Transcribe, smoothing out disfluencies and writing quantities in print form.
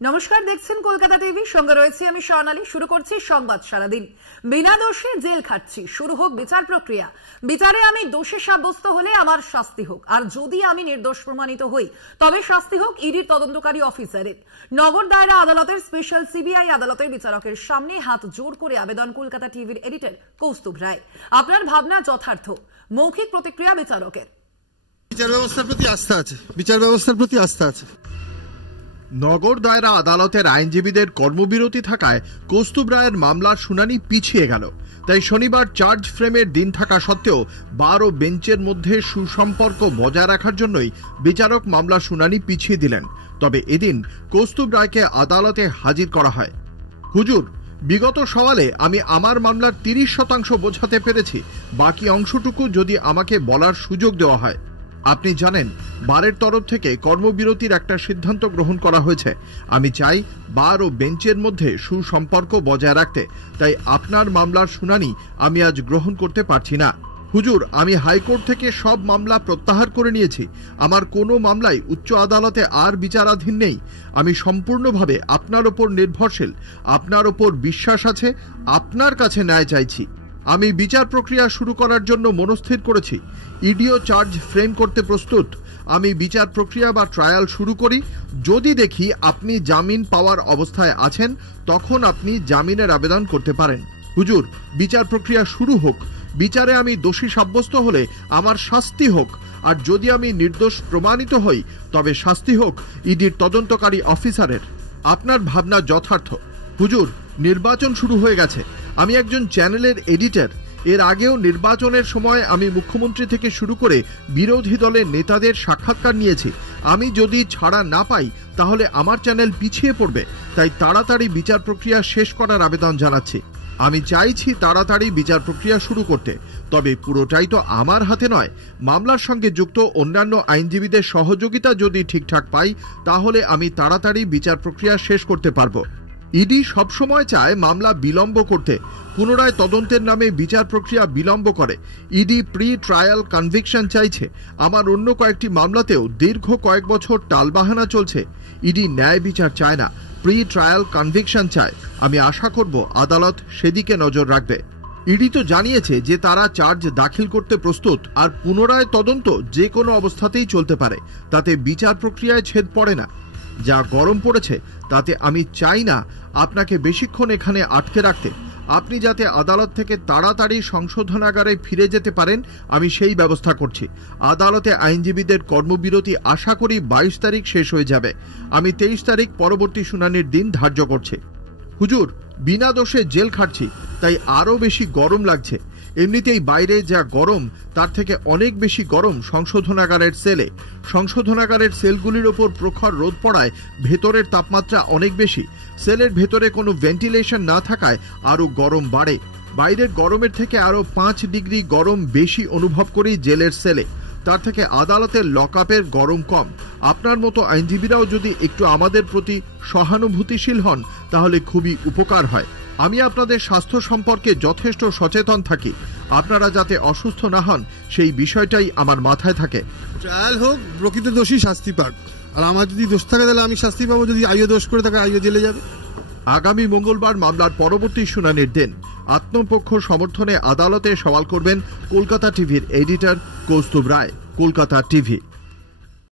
নমস্কার, দেখছেন কলকাতা টিভি। সঙ্গে রয়েছি আমি স্বর্ণালী। শুরু করছি সংবাদ সারাদিন। বিনা দোষে জেল খাটছি, শুরু হোক বিচার প্রক্রিয়া। বিচারে আমি দোষী সাব্যস্ত হলে আমার শাস্তি হোক, আর যদি আমি নির্দোষ প্রমাণিত হই তবে শাস্তি হোক ইডির তদন্তকারী অফিসারের। নগর দায়রা আদালতের স্পেশাল সিবিআই আদালতের বিচারকের সামনে হাত জোর করে আবেদন কলকাতা টিভির এডিটর কৌস্তুভ রায়। আপনার ভাবনা যথার্থ, মৌখিক প্রতিক্রিয়া বিচারকের। বিচার ব্যবস্থার প্রতি আস্থা আছে, বিচার ব্যবস্থার প্রতি আস্থা আছে। নগর দায়রা আদালতের আইনজীবীদের কর্মবিরতি থাকায় কৌস্তুভ রায়ের মামলার শুনানি পিছিয়ে গেল। তাই শনিবার চার্জ ফ্রেমের দিন থাকা সত্ত্বেও বার ও বেঞ্চের মধ্যে সুসম্পর্ক বজায় রাখার জন্যই বিচারক মামলার শুনানি পিছিয়ে দিলেন। তবে এদিন কৌস্তুভ রায়কে আদালতে হাজির করা হয়। হুজুর, বিগত সওয়ালে আমি আমার মামলার 30% বোঝাতে পেরেছি, বাকি অংশটুকু যদি আমাকে বলার সুযোগ দেওয়া হয়। আপনি জানেন, বারের তরফ থেকে কর্মবিরতির একটা সিদ্ধান্ত গ্রহণ করা হয়েছে। আমি চাই বার ও বেঞ্চের মধ্যে সুসম্পর্ক বজায় রাখতে, তাই আপনার মামলার শুনানি আমি আজ গ্রহণ করতে পারছি না। হুজুর, আমি হাইকোর্ট থেকে সব মামলা প্রত্যাহার করে নিয়েছি। আমার কোনো মামলাই উচ্চ আদালতে আর বিচারাধীন নেই। আমি সম্পূর্ণভাবে আপনার ওপর নির্ভরশীল, আপনার ওপর বিশ্বাস আছে, আপনার কাছে ন্যায় চাইছি। আমি বিচার প্রক্রিয়া শুরু করার জন্য মনস্থির করেছি। ইডিও চার্জ ফ্রেম করতে প্রস্তুত। আমি বিচার প্রক্রিয়া বা ট্রায়াল শুরু করি। যদি দেখি আপনি জামিন পাওয়ার অবস্থায় আছেন, তখন আপনি জামিনের আবেদন করতে পারেন। হুজুর, বিচার প্রক্রিয়া শুরু হোক। বিচারে আমি দোষী সাব্যস্ত হলে আমার শাস্তি হোক, আর যদি আমি নির্দোষ প্রমাণিত হই তবে শাস্তি হোক ইডির তদন্তকারী অফিসারের। আপনার ভাবনা যথার্থ। হুজুর, নির্বাচন শুরু হয়ে গেছে। আমি একজন চ্যানেলের এডিটর। এর আগেও নির্বাচনের সময় আমি মুখ্যমন্ত্রী থেকে শুরু করে বিরোধী দলের নেতাদের সাক্ষাৎকার নিয়েছি। আমি যদি ছাড়া না পাই তাহলে আমার চ্যানেল পিছিয়ে পড়বে। তাই তাড়াতাড়ি বিচার প্রক্রিয়া শেষ করার আবেদন জানাচ্ছি। আমি চাইছি তাড়াতাড়ি বিচার প্রক্রিয়া শুরু করতে, তবে পুরোটাই তো আমার হাতে নয়। মামলার সঙ্গে যুক্ত অন্যান্য আইনজীবীদের সহযোগিতা যদি ঠিকঠাক পাই তাহলে আমি তাড়াতাড়ি বিচার প্রক্রিয়া শেষ করতে পারবো। ইডি সবসময় চায় মামলা বিলম্ব করতে, পুনরায় তদন্তের নামে বিচার প্রক্রিয়া বিলম্ব করে। ইডি প্রি ট্রায়াল কনভিকশন চাইছে। আমার অন্য কয়েকটি মামলাতেও দীর্ঘ কয়েক বছর টালবাহানা চলছে। ইডি ন্যায় বিচার চায় না, প্রি ট্রায়াল কনভিকশন চায়। আমি আশা করব আদালত সেদিকে নজর রাখবে। ইডি তো জানিয়েছে যে তারা চার্জ দাখিল করতে প্রস্তুত, আর পুনরায় তদন্ত যে কোনো অবস্থাতেই চলতে পারে। তাতে বিচার প্রক্রিয়ায় ছেদ পড়ে না। যা গরম পড়েছে তাতে আমি চাই না আপনাকে বেশিক্ষণ এখানে আটকে রাখতে। আপনি যাতে আদালত থেকে তাড়াতাড়ি সংশোধনাগারে ফিরে যেতে পারেন, আমি সেই ব্যবস্থা করছি। আদালতে আইনজীবীদের কর্মবিরতি আশা করি 22 তারিখ শেষ হয়ে যাবে। আমি 23 তারিখ পরবর্তী শুনানির দিন ধার্য করছি। হুজুর, বিনা দোষে জেল খাটছি, তাই আরও বেশি গরম লাগছে। এমনিতেই বাইরে যা গরম তার থেকে অনেক বেশি গরম সংশোধনাগারের সেলে। সংশোধনাগারের সেলগুলির ওপর প্রখর রোদ পড়ায় ভেতরের তাপমাত্রা অনেক বেশি। সেলের ভেতরে কোনো ভেন্টিলেশন না থাকায় আরও গরম বাড়ে। বাইরের গরমের থেকে আরও 5 ডিগ্রি গরম বেশি অনুভব করি জেলের সেলে। তার থেকে আদালতের লকআপের গরম কম। আপনার মতো আইনজীবীরাও যদি একটু আমাদের প্রতি সহানুভূতিশীল হন তাহলে খুবই উপকার হয়। আমি আপনাদের স্বাস্থ্য সম্পর্কে যথেষ্ট সচেতন থাকি। আপনারা যাতে অসুস্থ না হন সেই বিষয়টাই আমার মাথায় থাকে। ট্রায়াল হোক, প্রকৃত দোষী শাস্তি পাক। আর আমার যদি দোষ থাকে তাহলে আমি শাস্তি পাবো, যদি আইও দোষ করে থাকে আইও জেলে যাবে। আগামী মঙ্গলবার মামলার পরবর্তী শুনানির দিন। আত্মপক্ষ সমর্থনে আদালতে সওয়াল করবেন কলকাতা টিভির এডিটর কৌস্তুভ রায়। কলকাতা টিভি।